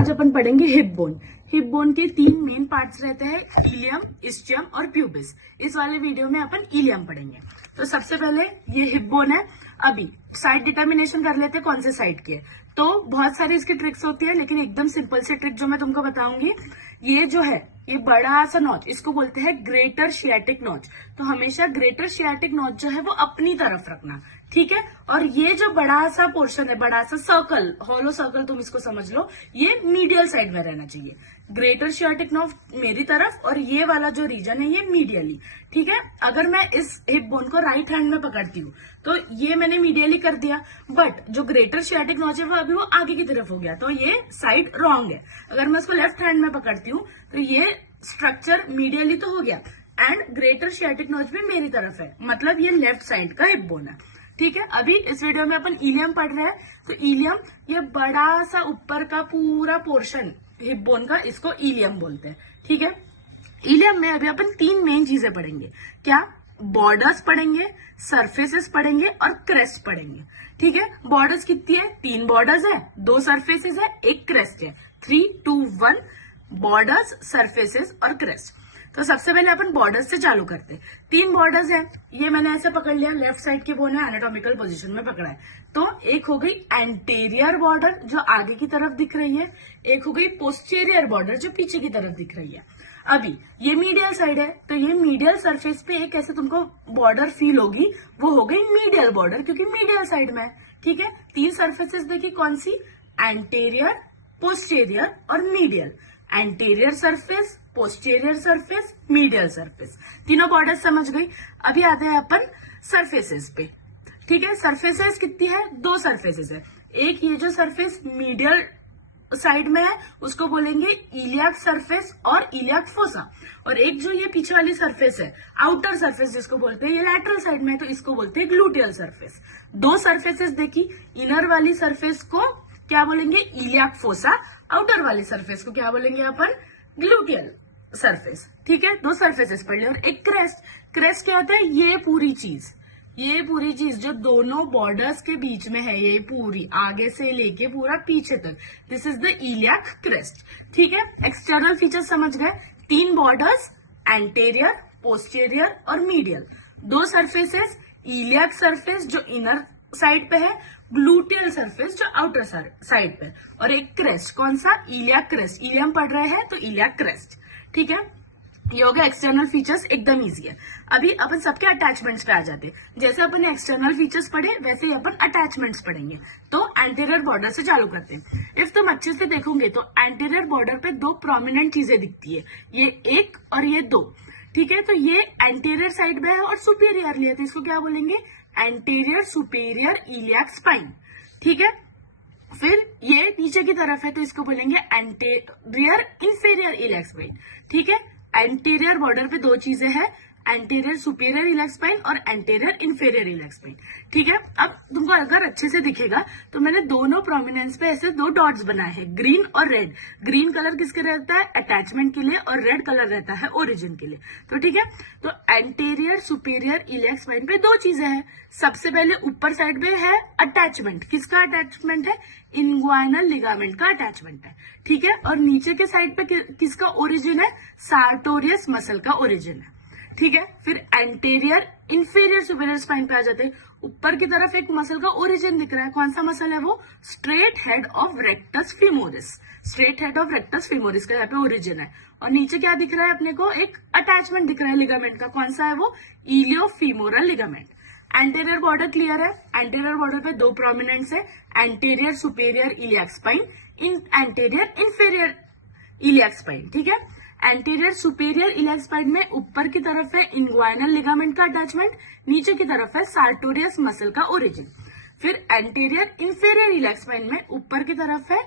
आज अपन पढ़ेंगे hip bone. Hip bone के तीन मेन पार्ट्स रहते हैं, इलियम, इस्चियम और प्यूबिस। इस वाले वीडियो में अपन इलियम पढ़ेंगे। तो सबसे पहले ये हिप बोन है। अभी साइड डिटर्मिनेशन कर लेते हैं कौन से साइड के। तो बहुत सारी इसकी ट्रिक्स होती है, लेकिन एकदम सिंपल सी ट्रिक जो मैं तुमको बताऊंगी, ये जो है ये बड़ा सा नॉच, इसको बोलते हैं ग्रेटर शियाटिक नॉच। तो हमेशा ग्रेटर शियाटिक नॉच जो है वो अपनी तरफ रखना, ठीक है। और ये जो बड़ा सा पोर्शन है, बड़ा सा सर्कल, हॉलो सर्कल तुम इसको समझ लो, ये मीडियल साइड में रहना चाहिए। ग्रेटर शियाटिक नॉच मेरी तरफ और ये वाला जो रीजन है ये मीडियली, ठीक है। अगर मैं इस हिप बोन को राइट हैंड में पकड़ती हूँ तो ये मैंने मीडियली कर दिया, बट जो ग्रेटर शियाटिक नॉच है वो अभी वो आगे की तरफ हो गया, तो ये साइड रॉन्ग है। अगर मैं इसको लेफ्ट हैंड में पकड़ती हूँ तो ये स्ट्रक्चर मीडियली तो हो गया एंड ग्रेटर शियाटिक नॉच भी मेरी तरफ है, मतलब ये लेफ्ट साइड का हिप बोन है, ठीक है। अभी इस वीडियो में अपन इलियम पढ़ रहे हैं। तो इलियम ये बड़ा सा ऊपर का पूरा पोर्शन हिप बोन का, इसको इलियम बोलते हैं, ठीक है। इलियम में अभी अपन तीन मेन चीजें पढ़ेंगे। क्या? बॉर्डर्स पढ़ेंगे, सरफेसेस पढ़ेंगे और क्रेस्ट पढ़ेंगे, ठीक है। बॉर्डर्स कितनी है? 3 बॉर्डर्स है, 2 सरफेसेस है, 1 क्रेस्ट है। 3, 2, 1 बॉर्डर्स, सरफेसेस और क्रेस्ट। तो सबसे पहले अपन बॉर्डर्स से चालू करते हैं। 3 बॉर्डर्स हैं, ये मैंने ऐसे पकड़ लिया, लेफ्ट साइड के बोन है, एनाटॉमिकल पोजीशन में पकड़ा है। तो एक हो गई एंटेरियर बॉर्डर जो आगे की तरफ दिख रही है, एक हो गई पोस्टीरियर बॉर्डर जो पीछे की तरफ दिख रही है। अभी ये मीडियल साइड है, तो ये मीडियल सरफेस पे एक ऐसे तुमको बॉर्डर फील होगी, वो हो गई मीडियल बॉर्डर, क्योंकि मीडियल साइड में है, ठीक है। 3 सरफेसेस देखी कौन सी? एंटेरियर, पोस्टीरियर और medial. Anterior surface, posterior surface, medial surface, तीनों बॉर्डर समझ गई। अभी आते हैं अपन सरफेसेस पे, ठीक है। सरफेसेस कितनी है? 2 सरफेसेस है। एक ये जो सरफेस मीडियल साइड में है उसको बोलेंगे इलियाक सरफेस और इलियाक फोसा, और एक जो ये पीछे वाली सरफेस है, आउटर सरफेस जिसको बोलते हैं, ये लैटरल साइड में है, तो इसको बोलते हैं ग्लूटियल सरफेस। 2 सरफेसेस देखी, इनर वाली सरफेस को क्या बोलेंगे? इलियाक फोसा, आउटर वाली सरफेस को क्या बोलेंगे अपन? ग्लूटियल सरफेस, ठीक है। 2 सरफेसेस पढ़ लिया। और एक क्रेस्ट। क्रेस्ट क्या होता है? ये पूरी चीज जो दोनों बॉर्डर्स के बीच में है, ये पूरी आगे से लेके पूरा पीछे तक, this is the iliac crest, ठीक है। एक्सटर्नल फीचर्स समझ गए। 3 बॉर्डर्स, एंटेरियर, पोस्टीरियर और मीडियल। 2 सरफेसेस, इलियाक सरफेस जो इनर साइड पे है, ग्लूटियल सरफेस जो आउटर साइड पे, और एक क्रेस्ट। कौन सा? Iliac crest. इलियम पढ़ रहे हैं तो इलियाक क्रेस्ट, ठीक है। ये हो गया एक्सटर्नल फीचर्स, एकदम इजी है। अभी अपन सबके अटैचमेंट्स पे आ जाते हैं। जैसे अपन एक्सटर्नल फीचर्स पढ़े वैसे ही अपन अटैचमेंट्स पढ़ेंगे। तो एंटीरियर बॉर्डर से चालू करते हैं। इफ तुम अच्छे से देखोगे तो एंटीरियर बॉर्डर पे 2 प्रोमिनेंट चीजें दिखती है, ये 1 और ये 2, ठीक है। तो ये एंटीरियर साइड में है और सुपीरियरली है, तो इसको क्या बोलेंगे? एंटीरियर सुपीरियर इलियाक स्पाइन, ठीक है। फिर ये नीचे की तरफ है तो इसको बोलेंगे एंटीरियर इंफीरियर इलियाक स्पाइन, ठीक है। एंटीरियर बॉर्डर पे 2 चीजें हैं, एंटीरियर सुपीरियर इलियाक स्पाइन और एंटीरियर इंफीरियर इलियाक स्पाइन, ठीक है। अब तुमको अगर अच्छे से दिखेगा तो मैंने दोनों प्रोमिनेंस पे ऐसे 2 डॉट्स बनाए हैं, ग्रीन और रेड। ग्रीन कलर किसके रहता है? अटैचमेंट के लिए, और रेड कलर रहता है ओरिजिन के लिए, तो ठीक है। तो एंटीरियर सुपीरियर इलियाक स्पाइन पे 2 चीजें हैं। सबसे पहले ऊपर साइड पे है अटैचमेंट। किसका अटैचमेंट है? इंग्वाइनल लिगामेंट का अटैचमेंट है, ठीक है। और नीचे के साइड पे किसका ओरिजिन है? सार्टोरियस मसल का ओरिजिन है, ठीक है। फिर एंटीरियर इंफीरियर सुपीरियर स्पाइन पे आ जाते हैं। ऊपर की तरफ एक मसल का ओरिजिन दिख रहा है, कौन सा मसल है वो? Straight head of rectus femoris. Straight head of rectus femoris का यहाँ पे ओरिजिन है। और नीचे क्या दिख रहा है अपने को? एक अटैचमेंट दिख रहा है लिगामेंट का, कौन सा है वो? इलियोफीमोरल लिगामेंट। एंटीरियर बॉर्डर क्लियर है। एंटीरियर बॉर्डर पे 2 प्रोमिनेंट्स है, anterior superior iliac spine, anterior inferior iliac spine, ठीक है। एंटीरियर सुपीरियर इलियाक स्पाइन में ऊपर की तरफ है इंग्वाइनल लिगामेंट का अटैचमेंट, नीचे की तरफ है सार्टोरियस मसल का ओरिजिन। फिर एंटीरियर इंफीरियर इलियाक स्पाइन में ऊपर की तरफ है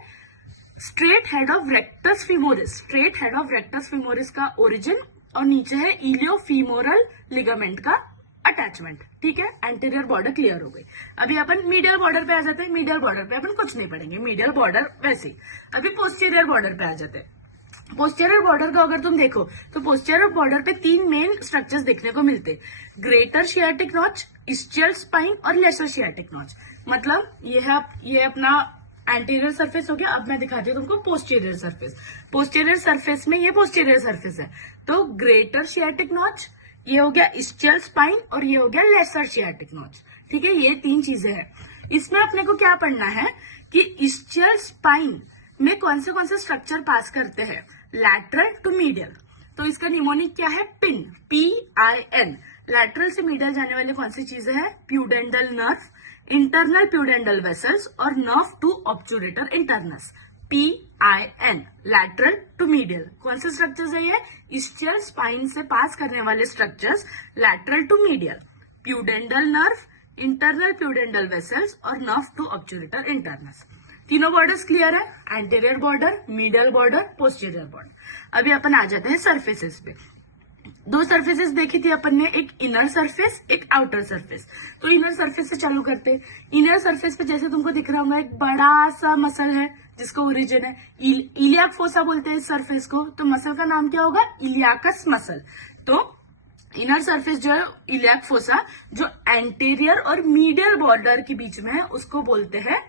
straight head of rectus femoris, straight head of rectus femoris का ओरिजिन, और नीचे है इलियोफीमोरल लिगामेंट का अटैचमेंट, ठीक है। एंटीरियर बॉर्डर क्लियर हो गई। अभी अपन मीडियल बॉर्डर पे आ जाते हैं। मीडियल बॉर्डर पे अपन कुछ नहीं पढ़ेंगे, मीडियल बॉर्डर वैसे ही। अभी पोस्टीरियर बॉर्डर पे आ जाते हैं। पोस्टीरियर बॉर्डर को अगर तुम देखो तो पोस्टीरियर बॉर्डर पे 3 मेन स्ट्रक्चर्स देखने को मिलते हैं, greater sciatic notch, ischial spine और लेसर शियाटिक नॉच। मतलब ये अपना एंटीरियर सरफेस हो गया। अब मैं दिखाती हूँ तुमको पोस्टीरियर सरफेस। पोस्टीरियर सरफेस में ये पोस्टीरियर सरफेस है, तो ग्रेटर शियाटिक नॉच, ये हो गया इस्चियल स्पाइन, और ये हो गया लेसर शियाटिक नॉच। ठीक है, ये तीन चीजें हैं। इसमें अपने को क्या पढ़ना है कि इस्चियल स्पाइन में कौन से स्ट्रक्चर पास करते हैं, लैटरल टू मीडियल। तो इसका निमोनिक क्या है, पिन, PIN। लैटरल से मीडियल जाने वाली कौन सी चीजें हैं, pudendal nerve, internal pudendal vessels और nerve to obturator internus, PIN, lateral to medial. कौन से स्ट्रक्चर्स है ये, इस्चियल स्पाइन से पास करने वाले structures, lateral to medial, pudendal nerve, internal pudendal vessels और नर्व टू ऑब्चुरेटर इंटरनस। तीनों बॉर्डर्स क्लियर है, anterior border, medial border, posterior border. अभी अपन आ जाते हैं सरफेसेस पे। दो सरफेसेस देखी थी अपन ने, एक इनर सरफेस, एक आउटर सरफेस। तो इनर सरफेस से चालू करते हैं। इनर सरफेस पे जैसे तुमको दिख रहा होगा एक बड़ा सा मसल है जिसका ओरिजिन है इलियाक फोसा बोलते हैं इस सरफेस को। तो मसल का नाम क्या होगा, इलियाकस मसल। तो इनर सरफेस जो है इलियाक फोसा, जो एंटीरियर और मीडियल बॉर्डर के बीच में है, उसको बोलते हैं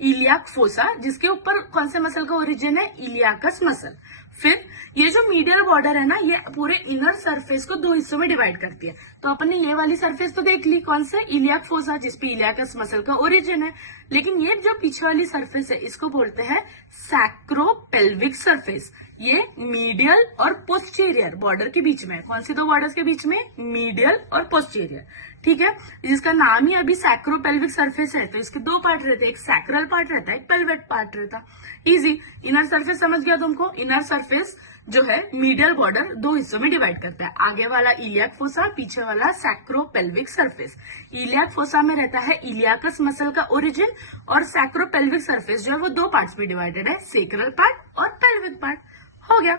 इलियाक फोसा, जिसके ऊपर कौन से मसल का ओरिजिन है, इलियाकस मसल। फिर ये जो मीडियल बॉर्डर है ना, ये पूरे इनर सरफेस को दो हिस्सों में डिवाइड करती है। तो अपन ने ये वाली सरफेस तो देख ली, कौन से, इलियाक फोसा, जिसपे इलियाकस मसल का ओरिजिन है। लेकिन ये जो पीछे वाली सरफेस है, इसको बोलते हैं सैक्रोपेल्विक सरफेस। ये मीडियल और पोस्टीरियर बॉर्डर के बीच में है। कौन से दो बॉर्डर्स के बीच में, मीडियल और पोस्टीरियर। ठीक है, जिसका नाम ही अभी सैक्रोपेल्विक सरफेस है। तो इसके दो पार्ट रहते हैं, एक सैक्रल पार्ट रहता है, एक पेल्विक पार्ट रहता है। इजी। इनर सरफेस समझ गया तुमको। इनर सरफेस जो है मीडियल बॉर्डर दो हिस्सों में डिवाइड करता है, आगे वाला इलियाक फोसा, पीछे वाला सैक्रोपेल्विक सरफेस। इलियाक फोसा में रहता है इलियाकस मसल का ओरिजिन, और सैक्रोपेल्विक सरफेस जो है वो दो पार्ट्स में डिवाइडेड है, सेक्रल पार्ट और पेल्विक पार्ट। हो गया।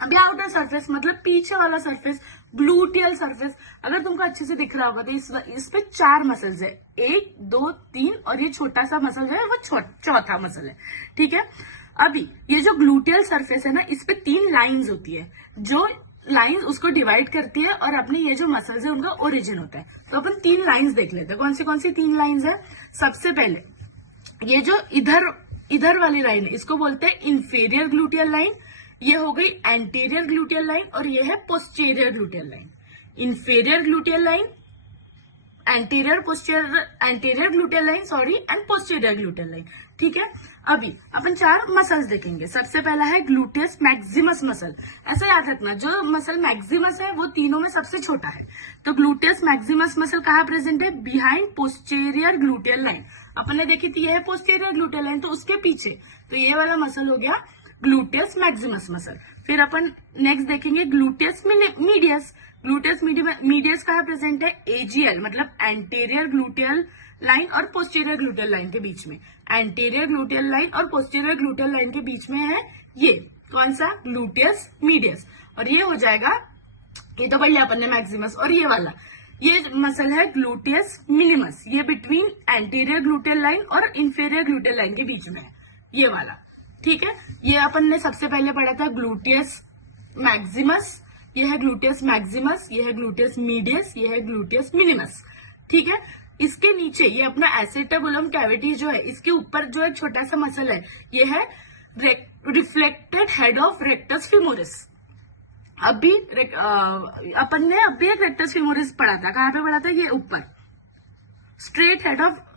अभी आउटर सरफेस मतलब पीछे वाला सरफेस, ग्लूटियल सरफेस। अगर तुमको अच्छे से दिख रहा होगा तो इस पे 4 मसल्स है, 1 2 3, और ये छोटा सा मसल जो है वो चौथा मसल है। ठीक है, अभी ये जो ग्लूटियल सरफेस है ना, इस पे 3 लाइंस होती है, जो लाइंस उसको डिवाइड करती है, और अपने ये जो मसल्स है उनका ओरिजिन होता है। तो अपन 3 लाइंस देख लेते हैं। कौन सी 3 लाइंस है। सबसे पहले ये जो इधर वाली लाइन है, इसको बोलते हैं इंफीरियर ग्लूटियल लाइन। ये हो गई एंटीरियर ग्लूटियल लाइन, और ये है posterior gluteal line. Inferior gluteal line, anterior gluteal line and posterior gluteal line. ठीक है, अभी अपन 4 मसल्स देखेंगे। सबसे पहला है ग्लूटियस मैक्सिमस मसल। ऐसा याद रखना, जो मसल मैक्सिमस है वो तीनों में सबसे छोटा है। तो ग्लूटियस मैक्सिमस मसल कहाँ प्रेजेंट है, बिहाइंड पोस्टीरियर ग्लूटियल लाइन। अपन ने देखी थी ये है पोस्टीरियर ग्लूटियल लाइन, तो उसके पीछे, तो ये वाला मसल हो गया ग्लूटियस मैक्सिमस मसल। फिर अपन नेक्स्ट देखेंगे ग्लूटियस मीडियस। ग्लूटियस मीडियस कहाँ प्रेजेंट है, AGL, मतलब एंटीरियर ग्लूटियल लाइन और पोस्टीरियर ग्लूटियल लाइन के बीच में। एंटीरियर ग्लूटियल लाइन और पोस्टीरियर ग्लूटियल लाइन के बीच में है ये कौन सा, ग्लूटियस मीडियस। और ये हो जाएगा, ये तो बढ़िया अपन ने मैक्सिमस, और ये वाला ये मसल है ग्लूटियस मिनिमस। ये बिटवीन एंटीरियर ग्लूटियल लाइन और इंफीरियर ग्लूटियल लाइन के बीच में है ये वाला। ठीक है, ये अपन ने सबसे पहले पढ़ा था ग्लूटियस मैक्सिमस, ये है ग्लूटियस मैक्सिमस, ये है ग्लूटियस मीडियस, ये है ग्लूटियस मिनिमस। ठीक है, इसके नीचे ये अपना एसिटाबुलम कैविटी जो है, इसके ऊपर जो एक छोटा सा मसल है, ये है reflected head of rectus femoris. अभी अपन ने अभी एक रेक्टस फिमोरिस पढ़ा था, कहाँ पे पढ़ा था, ये ऊपर straight head of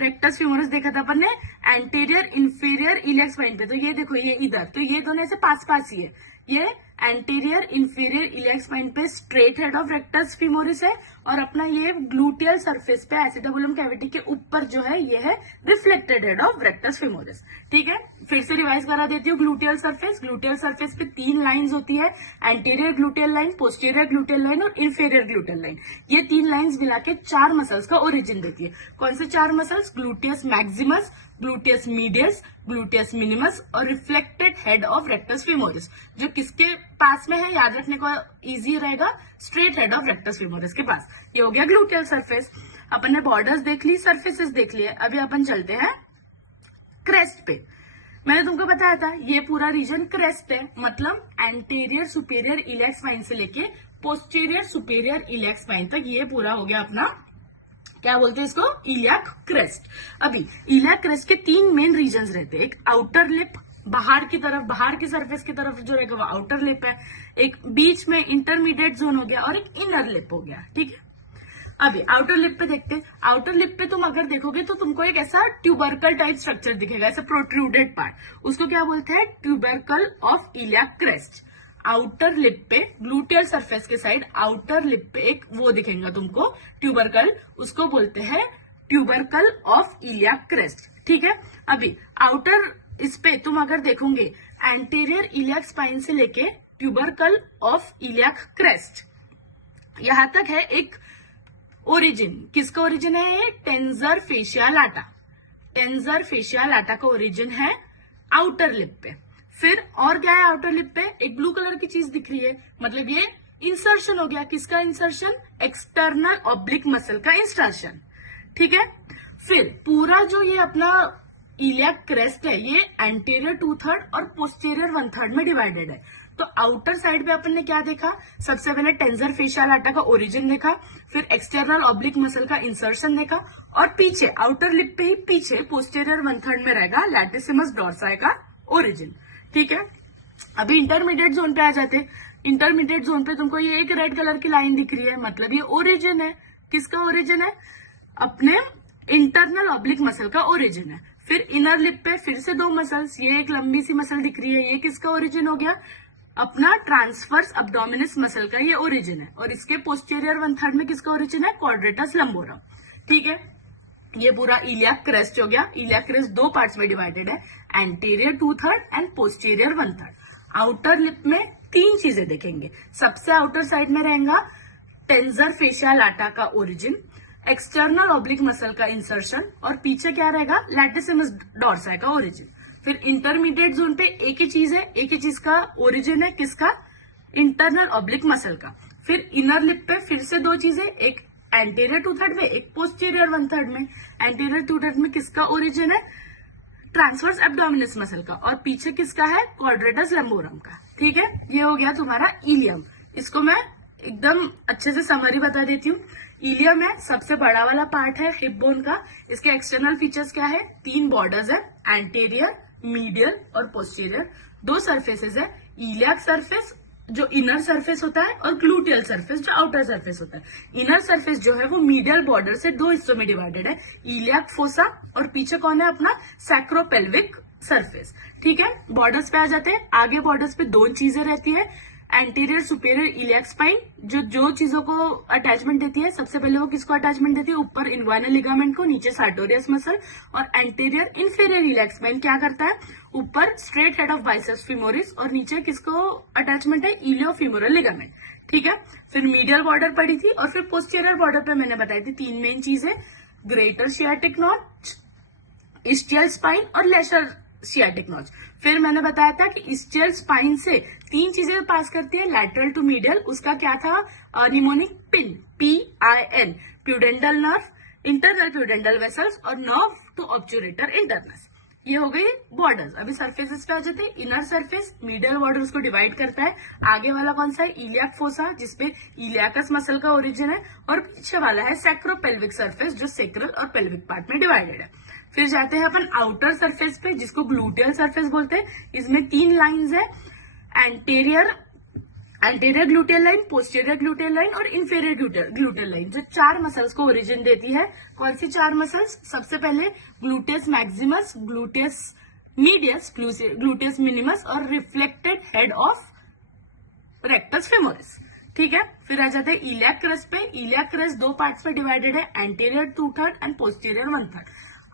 rectus femoris देखा था अपन ने एंटीरियर इंफीरियर इलियक स्पाइन पे। तो ये देखो, ये इधर, तो ये दोनों ऐसे पास ही है। ये एंटीरियर इंफीरियर इलियक स्पाइन पे straight head of rectus femoris है, और अपना ये ग्लूटियल सरफेस पे एसिटाबुलम कैविटी के ऊपर जो है ये है reflected head of rectus femoris. ठीक है, फिर से रिवाइज करा देती हूँ। ग्लूटियल सरफेस पे 3 लाइंस होती है, anterior gluteal line, posterior gluteal line और इंफीरियर ग्लूटियल लाइन। ये 3 लाइंस मिला के 4 मसल्स का ओरिजिन देती है। कौन से 4 muscles, gluteus maximus, gluteus medius, gluteus minimus और reflected head of rectus femoris. जो किसके पास में है, याद रखने को इजी रहेगा, straight head of rectus femoris के पास। ये हो गया ग्लूटियल सरफेस। अपन ने बॉर्डर्स देख ली, सरफेसेस देख लिए। अभी अपन चलते हैं क्रेस्ट पे। मैंने तुमको बताया था ये पूरा रीजन क्रेस्ट है, मतलब एंटीरियर सुपीरियर इलियक स्पाइन से लेके पोस्टीरियर सुपीरियर इलियक स्पाइन तक ये पूरा हो गया अपना क्या बोलते हैं इसको, इलियाक क्रेस्ट। अभी इलियाक क्रेस्ट के 3 मेन रीजन्स रहते हैं, एक आउटर लिप बाहर की तरफ, बाहर की सरफेस की तरफ जो रहेगा वो आउटर लिप है, एक बीच में इंटरमीडिएट जोन हो गया और एक इनर लिप हो गया, ठीक है। अभी आउटर लिप पे देखते हैं। आउटर लिप पे तुम अगर देखोगे तो तुमको एक ऐसा ट्यूबरकल टाइप स्ट्रक्चर दिखेगा, ऐसा प्रोट्रूडेड पार्ट, उसको क्या बोलते हैं, tubercle of iliac crest. Outer lip पे ग्लूटियल सरफेस के साइड आउटर लिप पे एक वो दिखेगा तुमको ट्यूबरकल, उसको बोलते हैं ट्यूबरकल ऑफ इलियाक क्रेस्ट, ठीक है। अभी आउटर इस पे तुम अगर देखोगे एंटीरियर इलियाक स्पाइन से लेके ट्यूबरकल ऑफ इलियाक क्रेस्ट यहां तक है एक ओरिजिन। किसका ओरिजिन है ये, टेंजर फेशिया लाटा। टेंजर फेशिया लाटा का ओरिजिन है आउटर लिप पे। फिर और क्या है आउटर लिप पे, एक ब्लू कलर की चीज दिख रही है, मतलब ये इंसर्शन हो गया। किसका इंसर्शन, एक्सटर्नल ऑब्लिक मसल का इंसर्शन, ठीक है। फिर पूरा जो ये अपना इलियाक क्रेस्ट है ये एंटीरियर 2/3 और पोस्टीरियर 1/3 में डिवाइडेड है। तो आउटर साइड पे अपन ने क्या देखा, सबसे पहले टेंजर फेशिया लाटा का ओरिजिन देखा, फिर एक्सटर्नल ऑब्लिक मसल का इंसर्शन देखा, और पीछे आउटर लिप पे ही पीछे पोस्टीरियर 1/3 में रहेगा लैटिसिमस डॉर्साई का ओरिजिन, ठीक है। अभी इंटरमीडिएट जोन पे आ जाते। इंटरमीडिएट जोन पे तुमको ये एक रेड कलर की लाइन दिख रही है, मतलब ये ओरिजिन है। किसका ओरिजिन है, अपने इंटरनल ऑब्लिक मसल का ओरिजिन है। फिर इनर लिप पे फिर से 2 मसल्स, ये एक लंबी सी मसल दिख रही है, ये किसका ओरिजिन हो गया, अपना ट्रांसवर्स अब्डोमिनस मसल का ये ओरिजिन है। और इसके पोस्टीरियर 1/3 में किसका ओरिजिन है, क्वाड्रेटस लंबोरम, ठीक है। ये पूरा इलियाक क्रेस्ट हो गया। इलियाक क्रेस्ट 2 पार्ट्स में डिवाइडेड है, anterior 2/3 and posterior 1/3। Outer lip में 3 चीजें देखेंगे। सबसे आउटर साइड में रहेगा टेंजर फेशिया लाटा का ओरिजिन, एक्सटर्नल ऑब्लिक मसल का इंसर्शन, और पीछे क्या रहेगा, लैटिसिमस डॉर्साई का ओरिजिन। फिर इंटरमीडिएट जोन पे एक ही चीज है, एक ही चीज का ओरिजिन है, किसका, इंटरनल ऑब्लिक मसल का। फिर इनर लिप पे फिर से 2 चीजें, एक एंटीरियर 2/3 में, एक पोस्टीरियर 1/3 में। एंटीरियर 2/3 में किसका ओरिजिन है, ट्रांसवर्स एब्डोमिनस मसल का, और पीछे किसका है, क्वाड्रेटस लंबोरम का, ठीक है। ये हो गया तुम्हारा इलियम। इसको मैं एकदम अच्छे से समरी बता देती हूँ। इलियम है सबसे बड़ा वाला पार्ट है हिप बोन का। इसके एक्सटर्नल फीचर्स क्या है, 3 बॉर्डर्स है, एंटीरियर, मीडियल और पोस्टीरियर। 2 सरफेसेस है, इलियाक सरफेस जो इनर सरफेस होता है और ग्लूटियल सरफेस जो आउटर सरफेस होता है। इनर सरफेस जो है वो मीडियल बॉर्डर से 2 हिस्सों में डिवाइडेड है, इलियाक फोसा, और पीछे कौन है, अपना सैक्रोपेल्विक सरफेस, ठीक है। बॉर्डर्स पे आ जाते हैं। आगे बॉर्डर्स पे 2 चीजें रहती है, एंटीरियर सुपेरियर इलियाक स्पाइन जो चीजों को अटैचमेंट देती है। सबसे पहले वो किसको अटैचमेंट देती है, ऊपर इन्वाइनल लिगामेंट को, नीचे सार्टोरियस मसल। और एंटीरियर इंफीरियर इलियाक स्पाइन क्या करता है, ऊपर straight head of biceps femoris, और नीचे किसको अटैचमेंट है, इलियोफीमोरल लिगामेंट, ठीक है। फिर मीडियल बॉर्डर पड़ी थी, और फिर पोस्टीरियर बॉर्डर पे मैंने बताई थी 3 मेन चीजें, ग्रेटर शियाटिक नॉच, इस्टियल स्पाइन और लेसर शियाटिक नॉच। फिर मैंने बताया था कि इस्टियल स्पाइन से 3 चीजें पास करती है, लैटरल टू मीडियल, उसका क्या था, mnemonic pin, PIN, प्यूडेंटल nerve, internal प्यूडेंटल vessels, और नर्व टू ऑब्चुरेटर इंटरनस। ये हो गई बॉर्डर्स। अभी सरफेसेस पे आ जाते हैं। इनर सरफेस मीडियल बॉर्डर उसको डिवाइड करता है। आगे वाला कौन सा है, इलियाक फोसा, जिसपे इलियाकस मसल का ओरिजिन है, और पीछे वाला है सैक्रोपेल्विक सरफेस जो सेक्रल और पेल्विक पार्ट में डिवाइडेड है। फिर जाते हैं अपन आउटर सरफेस पे, जिसको ग्लूटियल सरफेस बोलते हैं। इसमें 3 लाइंस है, anterior gluteal line, posterior gluteal line और इंफीरियर ग्लूटियल लाइन, जो 4 मसल्स को ओरिजिन देती है। कौन सी 4 मसल्स, सबसे पहले gluteus maximus, gluteus medius, gluteus minimus और reflected head of rectus femoris, ठीक है। फिर आ जाते हैं इलियाक क्रेस्ट पे। इलियाक क्रेस्ट 2 पार्ट्स में डिवाइडेड है, anterior 2/3 and posterior 1/3।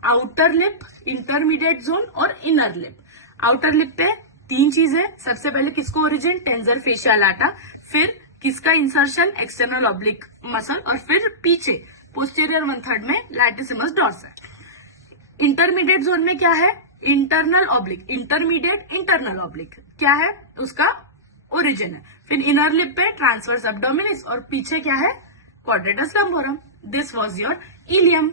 Outer lip, intermediate zone और इनर लिप। आउटर लिप पे 3 चीजें, सबसे पहले किसको ओरिजिन, टेंजर फेशिया लाटा, फिर किसका इंसर्शन, एक्सटर्नल ऑब्लिक मसल, और फिर पीछे पोस्टीरियर 1/3 में लैटिसिमस डॉर्सल। इंटरमीडिएट जोन में क्या है, internal oblique, intermediate internal oblique क्या है, उसका ओरिजिन है। फिर इनर लिप पे ट्रांसवर्स अब्डोमिनिस, और पीछे क्या है, quadratus lumborum. This was your ilium.